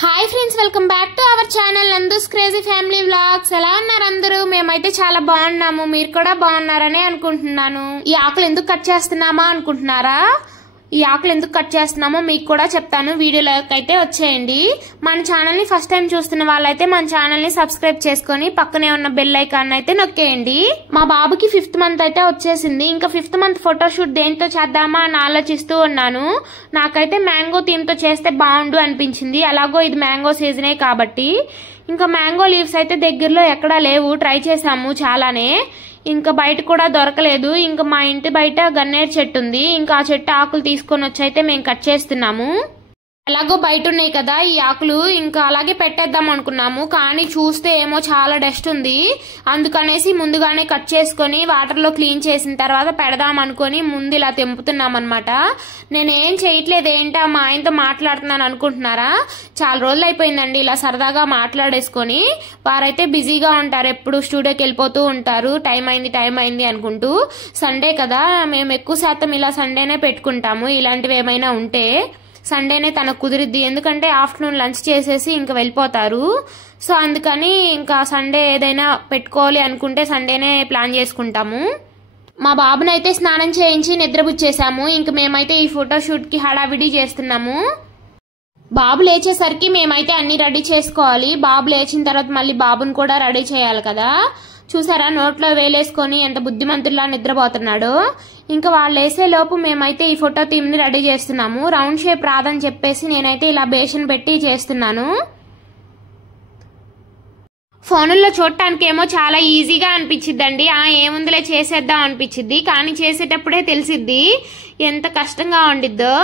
Hi friends, welcome back to our channel Nandu's crazy family vlogs. ఎలా ఉన్నారు అందరూ? మేమైతే చాలా బాగున్నాము, మీరు కూడా బాగున్నారనే అనుకుంటున్నాను. ఈ ఆకులు ఎందుకు కట్ చేస్తున్నామా అనుకుంటున్నారా? ఈ ఆకులు ఎందుకు కట్ చేస్తున్నామో మీకు కూడా చెప్తాను. వీడియోలోకి అయితే వచ్చేయండి. మన ఛానల్ ని ఫస్ట్ టైం చూస్తున్న వాళ్ళైతే మన ఛానల్ ని సబ్స్క్రైబ్ చేసుకుని పక్కనే ఉన్న బెల్ ఐకాన్ అయితే నొక్కేయండి. మా బాబుకి 5th మంత్ అయితే వచ్చేసింది. ఇంకా 5th మంత్ ఫోటోషూట్ దేంతో చేద్దామా అని ఆలోచిస్తూ ఉన్నాను. నాకైతే మ్యాంగో థీమ్ తో చేస్తే బాగుండు అనిపించింది. అలాగో ఇది మ్యాంగో సీజనే కాబట్టి. ఇంకా మ్యాంగో లీవ్స్ అయితే దగ్గరలో ఎక్కడా లేవు, ట్రై చేసాము చాలానే. ఇంకా బయట కూడా దొరకలేదు. ఇంకా మా ఇంటి బయట గన్నేరు చెట్టు ఉంది. ఇంకా ఆ చెట్టు ఆకులు తీసుకొని వచ్చి అయితే మేము కట్ చేస్తున్నాము. అలాగో బయట ఉన్నాయి కదా ఈ ఆకులు, ఇంకా అలాగే పెట్టేద్దాం అనుకున్నాము. కానీ చూస్తే ఏమో చాలా డస్ట్ ఉంది. అందుకనేసి ముందుగానే కట్ చేసుకుని వాటర్లో క్లీన్ చేసిన తర్వాత పెడదాం అనుకుని ముందు ఇలా తెంపుతున్నాం అనమాట. నేనేం చేయట్లేదు, ఏంటా మా ఆయనతో మాట్లాడుతున్నాను అనుకుంటున్నారా? చాలా రోజులు అయిపోయిందండి ఇలా సరదాగా మాట్లాడేసుకొని. వారైతే బిజీగా ఉంటారు, ఎప్పుడు స్టూడియోకి వెళ్ళిపోతూ ఉంటారు. టైం అయింది అనుకుంటూ. సండే కదా, మేము ఎక్కువ శాతం ఇలా సండేనే పెట్టుకుంటాము. ఇలాంటివి ఏమైనా ఉంటే సండేనే తనకు కుదిరిద్ది, ఎందుకంటే ఆఫ్టర్నూన్ లంచ్ చేసేసి ఇంకా వెళ్ళిపోతారు. సో అందుకని ఇంకా సండే ఏదైనా పెట్టుకోవాలి అనుకుంటే సండేనే ప్లాన్ చేసుకుంటాము. మా బాబునైతే స్నానం చేయించి నిద్రపుచ్చేసాము. ఇంక మేమైతే ఈ ఫోటోషూట్ కి హడావిడి చేస్తున్నాము. బాబు లేచేసరికి మేమైతే అన్ని రెడీ చేసుకోవాలి. బాబు లేచిన తర్వాత మళ్ళీ బాబుని కూడా రెడీ చేయాలి కదా. చూసారా, నోట్లో వేలేసుకొని ఎంత బుద్ధిమంతుల్లా నిద్రపోతున్నాడు. ఇంకా వాళ్ళు వేసే లోపు మేమైతే ఈ ఫోటో థీమ్ ని రెడీ చేస్తున్నాము. రౌండ్ షేప్ రాదని చెప్పేసి నేనైతే ఇలా బేషన్ పెట్టి చేస్తున్నాను. ఫోనుల్లో చూడటానికి ఏమో చాలా ఈజీగా అనిపించిద్దండి. ఏముందిలే చేసేద్దాం అనిపించిద్ది, కానీ చేసేటప్పుడే తెలిసిద్ది ఎంత కష్టంగా ఉండిద్దో.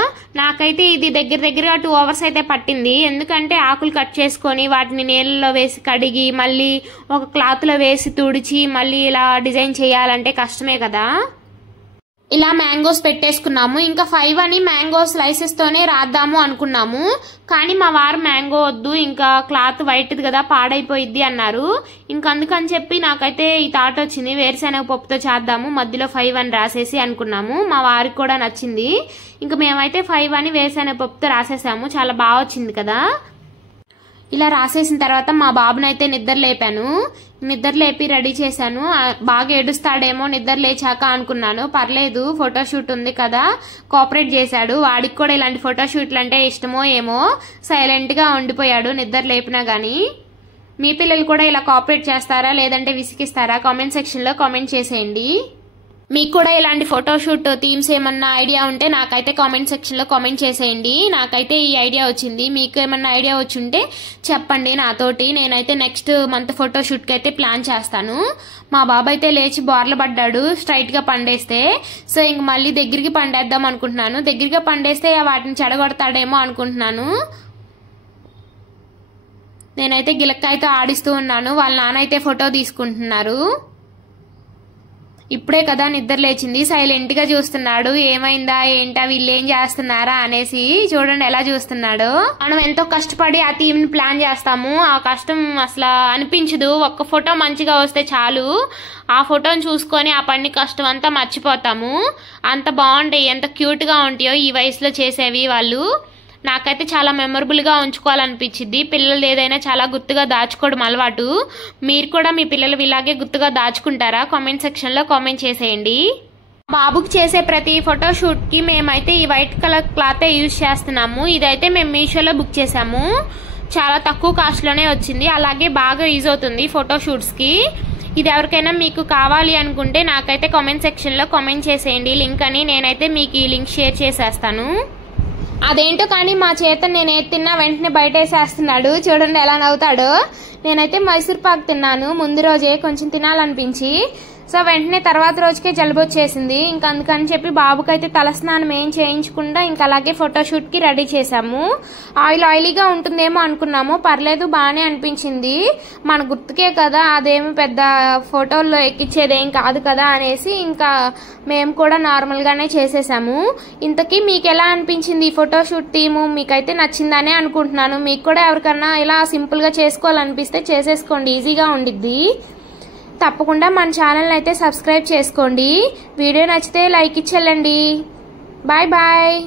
నాకైతే ఇది దగ్గరగా 2 hours అయితే పట్టింది. ఎందుకంటే ఆకులు కట్ చేసుకొని వాటిని నీళ్ళలో వేసి కడిగి మళ్ళీ ఒక క్లాత్ లో వేసి తుడిచి మళ్ళీ ఇలా డిజైన్ చేయాలంటే కష్టమే కదా. ఇలా మ్యాంగోస్ పెట్టేసుకున్నాము. ఇంకా 5 అని మ్యాంగో స్లైసెస్ తోనే రాద్దాము అనుకున్నాము. కానీ మా వారు మ్యాంగో వద్దు, ఇంకా క్లాత్ వైట్ కదా పాడైపోయిద్ది అన్నారు. ఇంకా అందుకని చెప్పి నాకైతే ఈ థాట్ వచ్చింది, వేరుశెనగ పప్పుతో చేద్దాము, మధ్యలో 5 అని రాసేసి అనుకున్నాము. మా వారికి కూడా నచ్చింది. ఇంకా మేమైతే 5 అని వేరుశెనగ పప్పుతో రాసేసాము. చాలా బాగా వచ్చింది కదా. ఇలా రాసేసిన తర్వాత మా బాబునైతే నిద్ర లేపాను. నిద్ర లేపి రెడీ చేశాను. బాగా ఏడుస్తాడేమో నిద్ర లేచాక అనుకున్నాను. పర్లేదు, ఫోటోషూట్ ఉంది కదా, కోఆపరేట్ చేశాడు. వాడికి కూడా ఇలాంటి ఫోటోషూట్లు అంటే ఇష్టమో ఏమో, సైలెంట్ గా ఉండిపోయాడు నిద్ర లేపినా గానీ. మీ పిల్లలు కూడా ఇలా కోఆపరేట్ చేస్తారా లేదంటే విసిగిస్తారా? కామెంట్ సెక్షన్ లో కామెంట్ చేసేయండి. మీకు కూడా ఇలాంటి ఫోటోషూట్ థీమ్స్ ఏమన్నా ఐడియా ఉంటే నాకైతే కామెంట్ సెక్షన్ లో కామెంట్ చేసేయండి. నాకైతే ఈ ఐడియా వచ్చింది, మీకు ఏమన్నా ఐడియా వచ్చుంటే చెప్పండి నాతోటి. నేనైతే నెక్స్ట్ మంత్ ఫోటోషూట్ కి అయితే ప్లాన్ చేస్తాను. మా బాబు అయితే లేచి బోర్ల పడ్డాడు స్ట్రైట్ గా పండేస్తే. సో ఇంక మళ్ళీ దగ్గరికి పండేద్దాం అనుకుంటున్నాను. దగ్గరగా పండేస్తే వాటిని చెడగొడతాడేమో అనుకుంటున్నాను. నేనైతే గిలక్కాయతో ఆడిస్తూ ఉన్నాను. వాళ్ళ నాన్న అయితే ఫోటో తీసుకుంటున్నారు. ఇప్పుడే కదా నిద్ర లేచింది, సైలెంట్ గా చూస్తున్నాడు. ఏమైందా ఏంటా వీళ్ళు ఏం చేస్తున్నారా అనేసి. చూడండి ఎలా చూస్తున్నాడు. మనం ఎంతో కష్టపడి ఆ థీమ్ ని ప్లాన్ చేస్తాము, ఆ కష్టం అసలు అనిపించదు. ఒక్క ఫోటో మంచిగా వస్తే చాలు, ఆ ఫోటోని చూసుకొని ఆ పని కష్టం అంతా మర్చిపోతాము. అంత బాగుంటాయి, ఎంత క్యూట్ గా ఉంటాయో ఈ వయసులో చేసేవి వాళ్ళు. నాకైతే చాలా మెమొరబుల్ గా ఉంచుకోవాలనిపించింది. పిల్లలు ఏదైనా చాలా గుర్తుగా దాచుకోవడం అలవాటు. మీరు కూడా మీ పిల్లలు ఇలాగే గుర్తుగా దాచుకుంటారా? కామెంట్ సెక్షన్ లో కామెంట్ చేసేయండి. బాబుకి చేసే ప్రతి ఫోటోషూట్ కి మేమైతే ఈ వైట్ కలర్ క్లాత్ యూజ్ చేస్తున్నాము. ఇదైతే మేము మీషోలో బుక్ చేసాము. చాలా తక్కువ కాస్ట్ లోనే వచ్చింది. అలాగే బాగా యూజ్ అవుతుంది ఫోటోషూట్స్ కి. ఇది ఎవరికైనా మీకు కావాలి అనుకుంటే నాకైతే కామెంట్ సెక్షన్ లో కామెంట్ చేసేయండి లింక్ అని. నేనైతే మీకు ఈ లింక్ షేర్ చేసేస్తాను. అదేంటో కానీ మా చేత నేను ఏది తిన్నా వెంటనే బయట వేసేస్తున్నాడు. చూడండి ఎలా నవ్వుతాడో. నేనైతే మైసూర్ పాక్ తిన్నాను ముందు రోజే, కొంచెం తినాలనిపించి. సో వెంటనే తర్వాత రోజుకే జలుబు వచ్చేసింది. ఇంకా అందుకని చెప్పి బాబుకైతే తలస్నానం ఏం చేయించకుండా ఇంకా అలాగే ఫోటోషూట్ కి రెడీ చేసాము. ఆయిలీగా ఉంటుందేమో అనుకున్నాము, పర్లేదు బాగానే అనిపించింది. మన గుర్తుకే కదా, అదేమి పెద్ద ఫోటోల్లో ఎక్కించేదేం కాదు కదా అనేసి ఇంకా మేము కూడా నార్మల్ గానే చేసేసాము. ఇంతకీ మీకు ఎలా అనిపించింది ఈ ఫోటోషూట్ థీము? మీకైతే నచ్చిందనే అనుకుంటున్నాను. మీకు కూడా ఎవరికన్నా ఇలా సింపుల్ గా చేసుకోవాలనిపిస్తే చేసేసుకోండి, ఈజీగా ఉండిద్ది. తప్పకుండా మన ఛానల్ అయితే సబ్స్క్రైబ్ చేసుకోండి. వీడియో నచ్చితే లైక్ ఇచ్చేయండి. Bye bye.